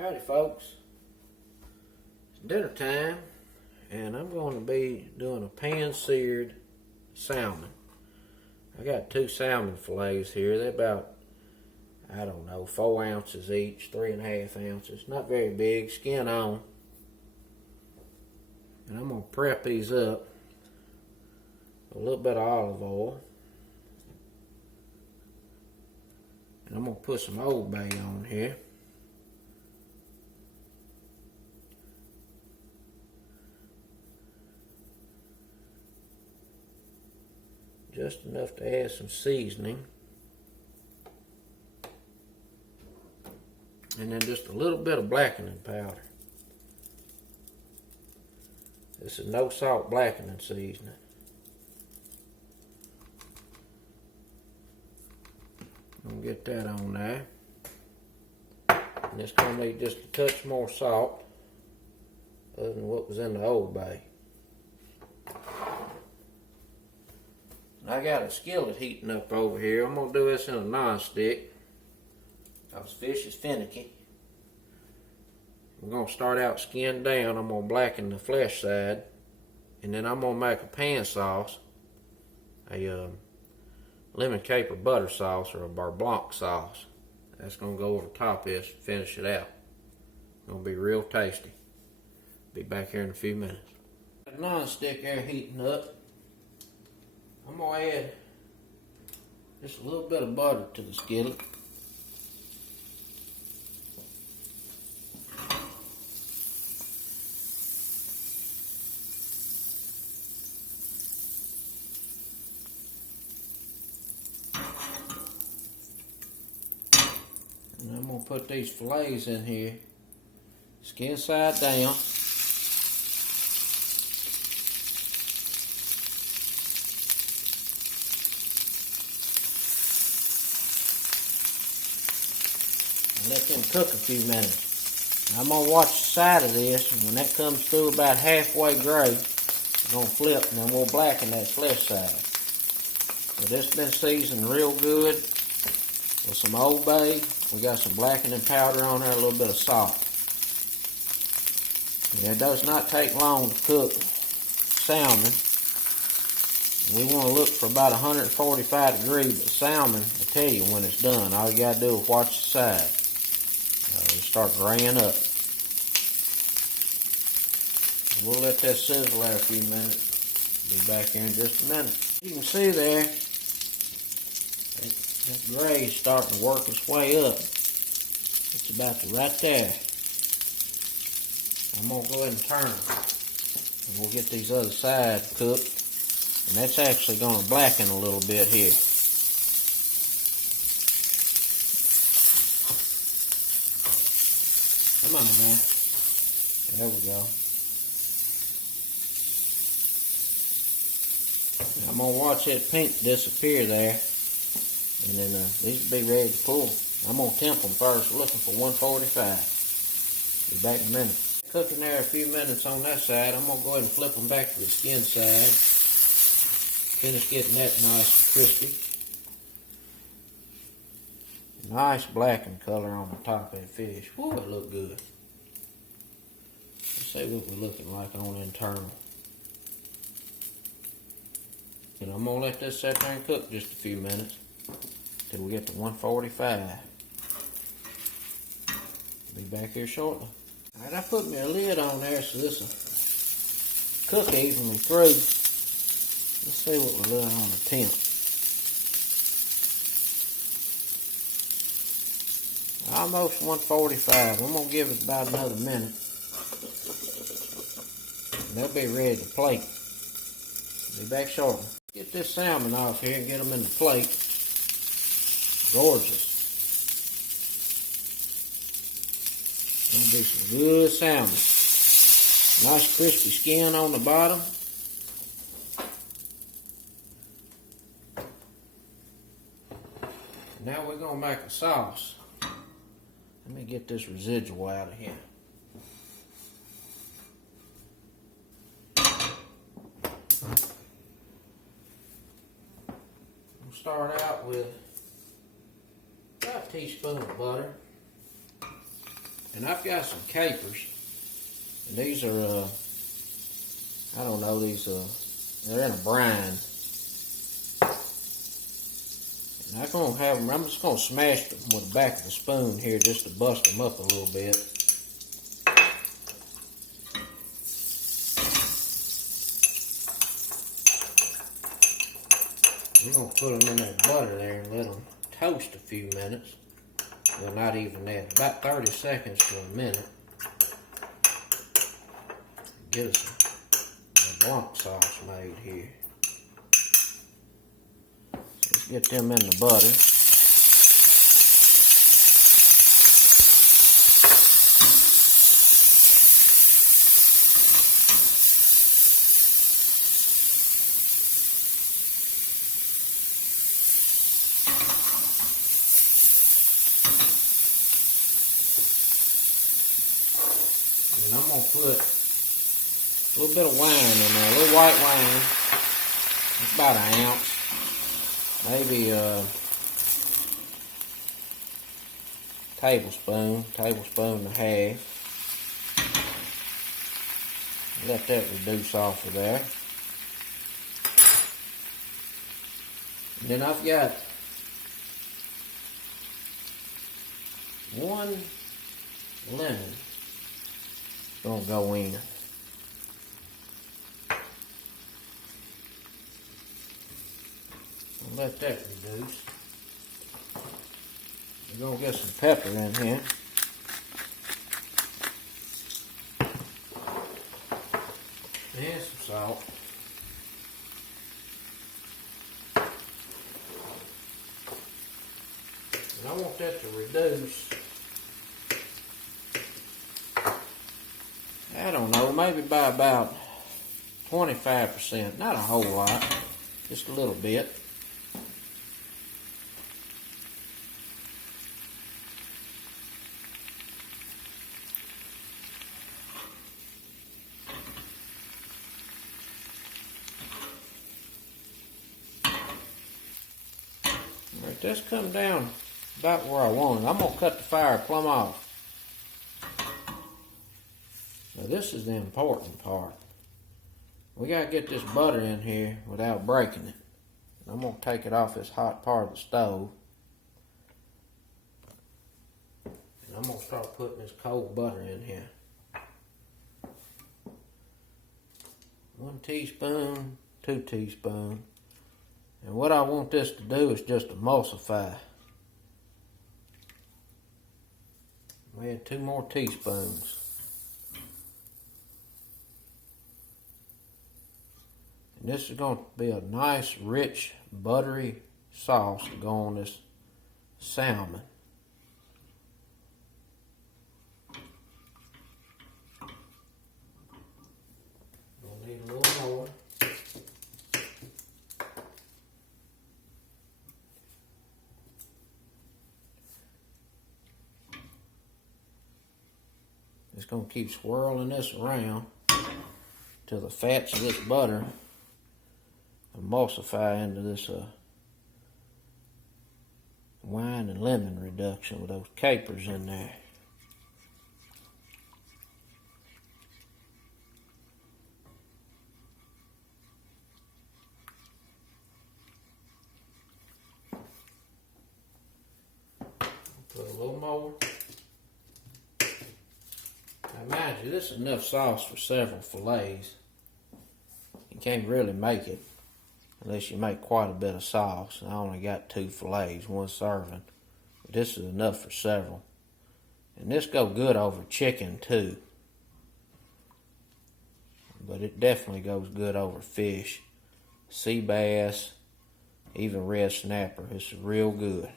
Howdy folks, it's dinner time and I'm going to be doing a pan-seared salmon. I got 2 salmon fillets here. They're about, I don't know, 4 ounces each, 3.5 ounces. Not very big, skin on. And I'm going to prep these up with a little bit of olive oil. And I'm going to put some Ole Bay on here. Just enough to add some seasoning. And then just a little bit of blackening powder. This is no salt blackening seasoning. I'm going to get that on there. And it's going to need just a touch more salt other than what was in the Ole Bay. I got a skillet heating up over here. I'm going to do this in a non-stick because fish is finicky. We're going to start out skin down. I'm going to blacken the flesh side. And then I'm going to make a pan sauce, a lemon caper butter sauce or a bar blanc sauce. That's going to go over the top of this and finish it out. It's going to be real tasty. Be back here in a few minutes. A non-stick there heating up. I'm going to add just a little bit of butter to the skillet. And I'm going to put these fillets in here, skin side down. Let them cook a few minutes. I'm going to watch the side of this, and when that comes through about halfway gray, I'm going to flip, and then we'll blacken that flesh side. So this has been seasoned real good with some Ole Bay. We got some blackening powder on there, a little bit of salt. And it does not take long to cook salmon. We want to look for about 145 degrees, but salmon, I tell you when it's done, all you got to do is watch the side. It'll start graying up. We'll let that sizzle there a few minutes. Be back here in just a minute. You can see there, that gray is starting to work its way up. It's about to right there. I'm going to go ahead and turn them. And we'll get these other sides cooked. And that's actually going to blacken a little bit here. Come on, man. There we go. I'm going to watch that pink disappear there. And then these will be ready to pull. I'm going to temp them first. We're looking for 145. Be back in a minute. Cooking there a few minutes on that side. I'm going to go ahead and flip them back to the skin side. Finish getting that nice and crispy. Nice blackened color on the top of that fish. Whoa, it look good. Let's see what we're looking like on internal. And I'm going to let this sit there and cook just a few minutes till we get to 145. Be back here shortly. Alright, I put me a lid on there so this will cook evenly through. Let's see what we're doing on the temp. Almost 145. I'm going to give it about another minute. And they'll be ready to plate. Be back shortly. Get this salmon off here and get them in the plate. Gorgeous. Gonna be some good salmon. Nice crispy skin on the bottom. Now we're going to make a sauce. Let me get this residual out of here. We'll start out with about a teaspoon of butter. And I've got some capers. And these are, I don't know, they're in a brine. And I'm going to have them, I'm just going to smash them with the back of the spoon here just to bust them up a little bit. We're going to put them in that butter there and let them toast a few minutes. Well, not even that, about 30 seconds to a minute. Get us a blanc sauce made here. Let's get them in the butter. And I'm going to put a little bit of wine in there, a little white wine. It's about an ounce. Maybe a tablespoon and a half. Let that reduce off of there. And then I've got 1 lemon gonna go in. Let that reduce. We're gonna get some pepper in here. And some salt. And I want that to reduce. I don't know, maybe by about 25%. Not a whole lot, just a little bit. Alright, this come down about where I want it. I'm going to cut the fire plumb off. Now this is the important part. We got to get this butter in here without breaking it. I'm going to take it off this hot part of the stove. And I'm going to start putting this cold butter in here. 1 teaspoon, 2 teaspoons. And what I want this to do is just emulsify. We add 2 more teaspoons. And this is going to be a nice, rich, buttery sauce to go on this salmon. We'll need a little more. Just going to keep swirling this around till the fats of this butter emulsify into this wine and lemon reduction with those capers in there. Put a little more. Now mind you, this is enough sauce for several fillets. You can't really make it unless you make quite a bit of sauce. I only got 2 fillets, 1 serving. But this is enough for several. And this goes good over chicken too. But it definitely goes good over fish. Sea bass, even red snapper. It's real good.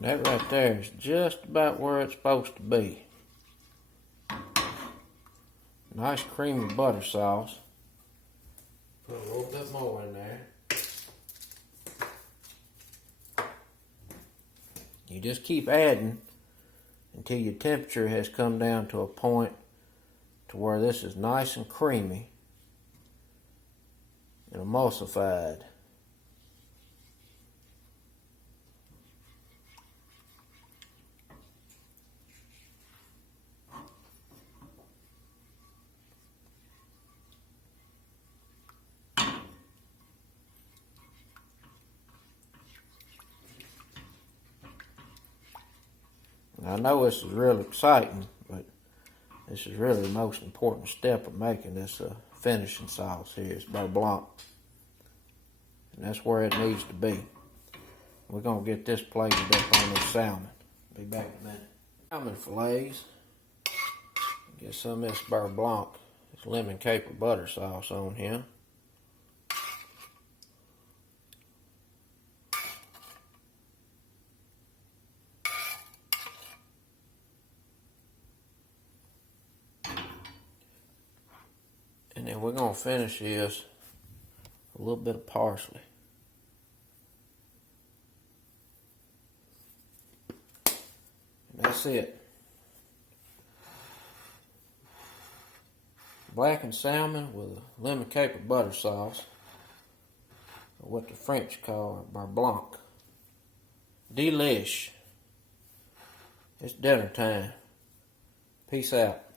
That right there is just about where it's supposed to be. Nice creamy butter sauce. Put a little bit more in there. You just keep adding until your temperature has come down to a point to where this is nice and creamy. emulsified. I know this is real exciting, but this is really the most important step of making this finishing sauce here. It's beurre blanc. And that's where it needs to be. We're going to get this plated up on this salmon. Be back in a minute. Salmon fillets. Get some of this beurre blanc, this lemon caper butter sauce on here. And then we're going to finish this with a little bit of parsley. And that's it. Blackened salmon with a lemon caper butter sauce, or what the French call beurre blanc. Delish. It's dinner time. Peace out.